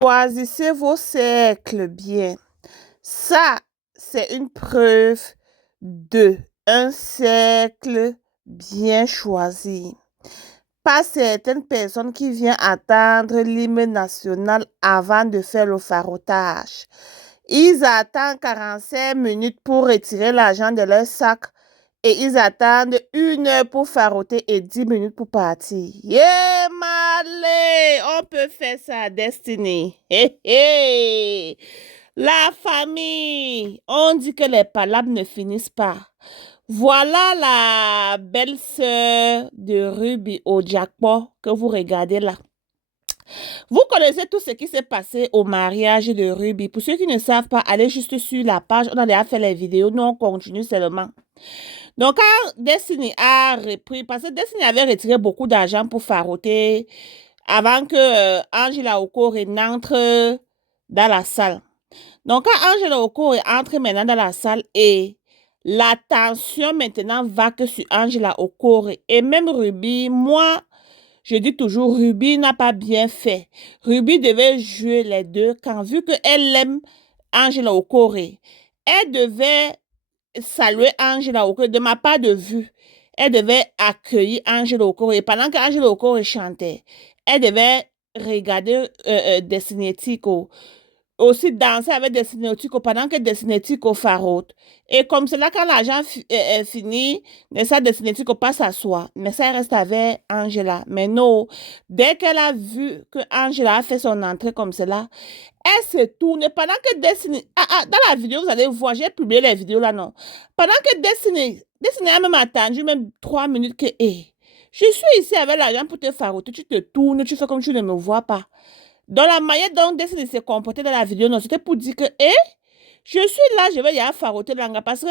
Choisissez vos cercles bien. Ça, c'est une preuve de un cercle bien choisi. Pas certaines personnes qui viennent attendre l'hymne national avant de faire le farotage. Ils attendent 45 minutes pour retirer l'argent de leur sac et ils attendent 1 heure pour faroter et 10 minutes pour partir. Yeah, malé, on peut faire ça à Destiny. Hey, hey. La famille, on dit que les palabres ne finissent pas. Voilà la belle-sœur de Ruby au jackpot que vous regardez là. Vous connaissez tout ce qui s'est passé au mariage de Ruby. Pour ceux qui ne savent pas, allez juste sur la page. On a déjà fait les vidéos. Nous, on continue seulement. Donc, quand Destiny a repris, parce que Destiny avait retiré beaucoup d'argent pour faroter avant que Angela Okore n'entre dans la salle. Donc, quand Angela Okore entre maintenant dans la salle et l'attention maintenant va que sur Angela Okore et même Ruby, moi, je dis toujours, Ruby n'a pas bien fait. Ruby devait jouer les deux quand, vu qu'elle aime Angela Okore, elle devait saluer Angela Okore de ma part de vue. Elle devait accueillir Angela Okore. Et pendant qu'Angela Okore chantait, elle devait regarder Destiny Etiko. Aussi danser avec Destiny Etiko pendant que Destiny Etiko farote. Et comme cela, quand l'argent finit, ça, Destiny Etiko passe à soi. Mais ça reste avec Angela. Mais non, dès qu'elle a vu que Angela a fait son entrée comme cela, elle se tourne pendant que Destiny. Dans la vidéo, vous allez voir, j'ai publié les vidéos là, non. Pendant que Destiny a même attendu même 3 minutes que, je suis ici avec l'argent pour te faroter, tu te tournes, tu fais comme tu ne me vois pas. Dans la manière dont Destiny s'est comporté dans la vidéo, non, c'était pour dire que, je suis là, je vais y aller faroter l'anga parce que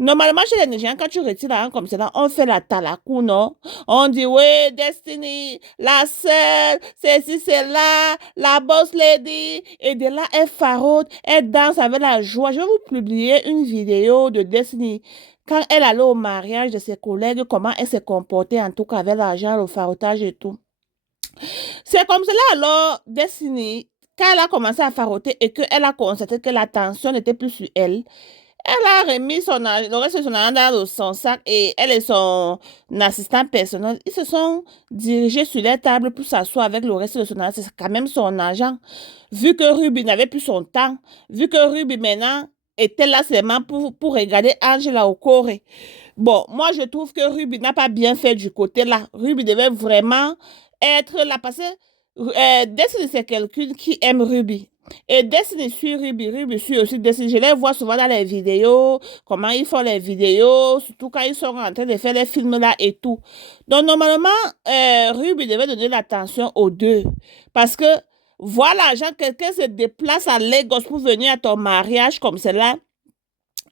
normalement chez les Nigériens, quand tu retires l'argent comme ça, on fait la talakou, non? On dit, oui, Destiny, la seule, c'est ci, c'est là, la boss lady. Et de là, elle farote, elle danse avec la joie. Je vais vous publier une vidéo de Destiny. Quand elle allait au mariage de ses collègues, comment elle s'est comportée, en tout cas avec l'argent, le farotage et tout. C'est comme cela alors, Destiny, quand elle a commencé à faroter et qu'elle a constaté que l'attention n'était plus sur elle, elle a remis le reste de son argent dans son sac et elle et son assistant personnel, ils se sont dirigés sur les tables pour s'asseoir avec le reste de son argent. C'est quand même son argent. Vu que Ruby n'avait plus son temps, vu que Ruby maintenant était là seulement pour regarder Angela Okore. Bon, moi je trouve que Ruby n'a pas bien fait du côté là. Ruby devait vraiment être là parce que Destiny c'est quelqu'un qui aime Ruby. Et Destiny suit Ruby, Ruby suit aussi Destiny. Je les vois souvent dans les vidéos, comment ils font les vidéos, surtout quand ils sont en train de faire les films là et tout. Donc normalement, Ruby devait donner l'attention aux deux. Parce que voilà, genre quelqu'un se déplace à Lagos pour venir à ton mariage comme cela,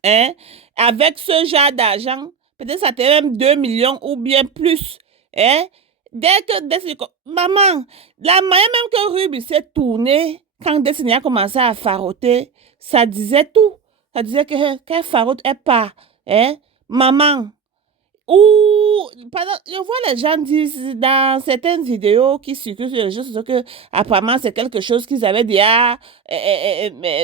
hein, avec ce genre d'argent, peut-être ça te même 2 millions ou bien plus, hein. Dès que Destiny, maman, la manière même que Ruby s'est tournée, quand Destiny a commencé à faroter, ça disait tout. Ça disait qu'elle farote, elle part, hein. Maman, ou, je vois les gens dire dans certaines vidéos qui circulent sur les réseaux sociaux que apparemment c'est quelque chose qu'ils avaient déjà,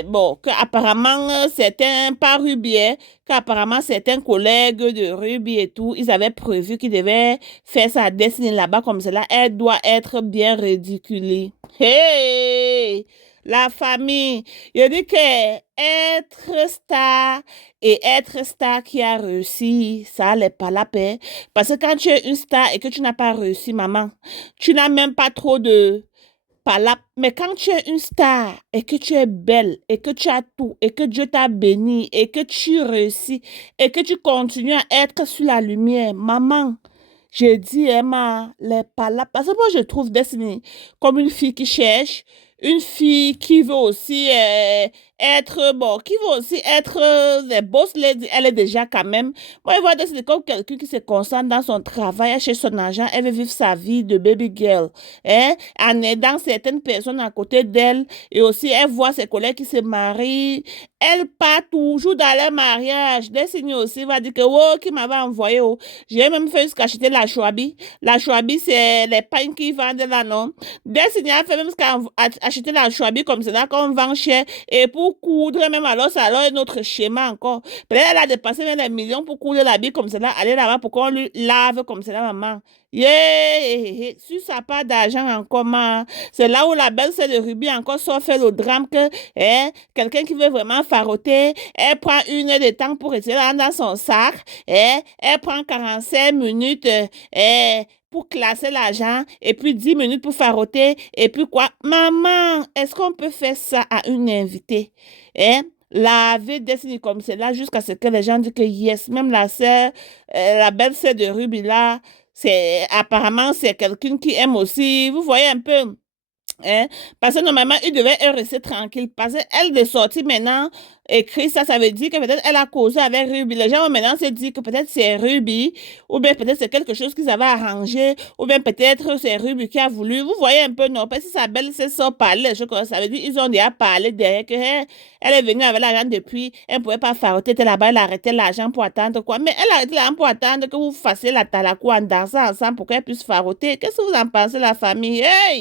bon, qu'apparemment certains, pas Ruby, qu'apparemment certains collègues de Ruby et tout, ils avaient prévu qu'ils devaient faire sa destinée là-bas comme cela. Elle doit être bien ridiculée. Hey! La famille, je dis que être star et être star qui a réussi, ça n'est pas la paix. Parce que quand tu es une star et que tu n'as pas réussi, maman, tu n'as même pas trop de palap. Mais quand tu es une star et que tu es belle et que tu as tout et que Dieu t'a béni et que tu réussis et que tu continues à être sur la lumière, maman, je dis, Emma, les palabres. Parce que moi, je trouve Destiny comme une fille qui cherche, une fille qui veut aussi être, bon, qui veut aussi être les boss lady. Elle est déjà quand même. Moi, je vois Destiny comme quelqu'un qui se concentre dans son travail, elle cherche son argent, elle veut vivre sa vie de baby girl, hein, en aidant certaines personnes à côté d'elle. Et aussi, elle voit ses collègues qui se marient. Elle part toujours dans leur mariage. Destiny aussi va dire que, oh, qui m'avait envoyé, oh. J'ai même fait jusqu'à acheter la chouabi. La chouabi, c'est les pains qu'ils vendent là, non? Destiny a fait même jusqu'à acheter la chouabi comme cela qu'on vend cher et pour coudre même alors, c'est alors un autre schéma encore. Peut-être elle a dépensé même des millions pour coudre l'habit comme cela, aller là-bas pour qu'on lui lave comme cela, maman. Yeah! Sur sa part d'argent en commun, c'est là où la belle-sœur de Ruby encore sort faire le drame que quelqu'un qui veut vraiment faroter, elle prend une heure de temps pour retirer dans son sac, elle prend 45 minutes pour classer l'argent et puis 10 minutes pour faroter et puis quoi? Maman, est-ce qu'on peut faire ça à une invitée? Laver Destiny comme cela jusqu'à ce que les gens disent que yes, même la sœur, la belle-sœur de Ruby là, c'est apparemment c'est quelqu'un qui aime aussi. Vous voyez un peu. Hein? Parce que normalement, il devait rester tranquille. Parce qu'elle de sortie maintenant, écrit ça, ça veut dire que peut-être elle a causé avec Ruby. Les gens vont maintenant se dire que peut-être c'est Ruby, ou bien peut-être c'est quelque chose qu'ils avaient arrangé, ou bien peut-être c'est Ruby qui a voulu. Vous voyez un peu, non? Parce que sa belle c'est ça parler, ça veut dire ils ont déjà parlé derrière que elle est venue avec l'argent depuis, elle ne pouvait pas faroter là-bas, elle a arrêté l'argent pour attendre quoi. Mais elle a arrêté l'argent pour attendre que vous fassiez la talakou en dansant ensemble pour qu'elle puisse faroter. Qu'est-ce que vous en pensez, la famille? Hey!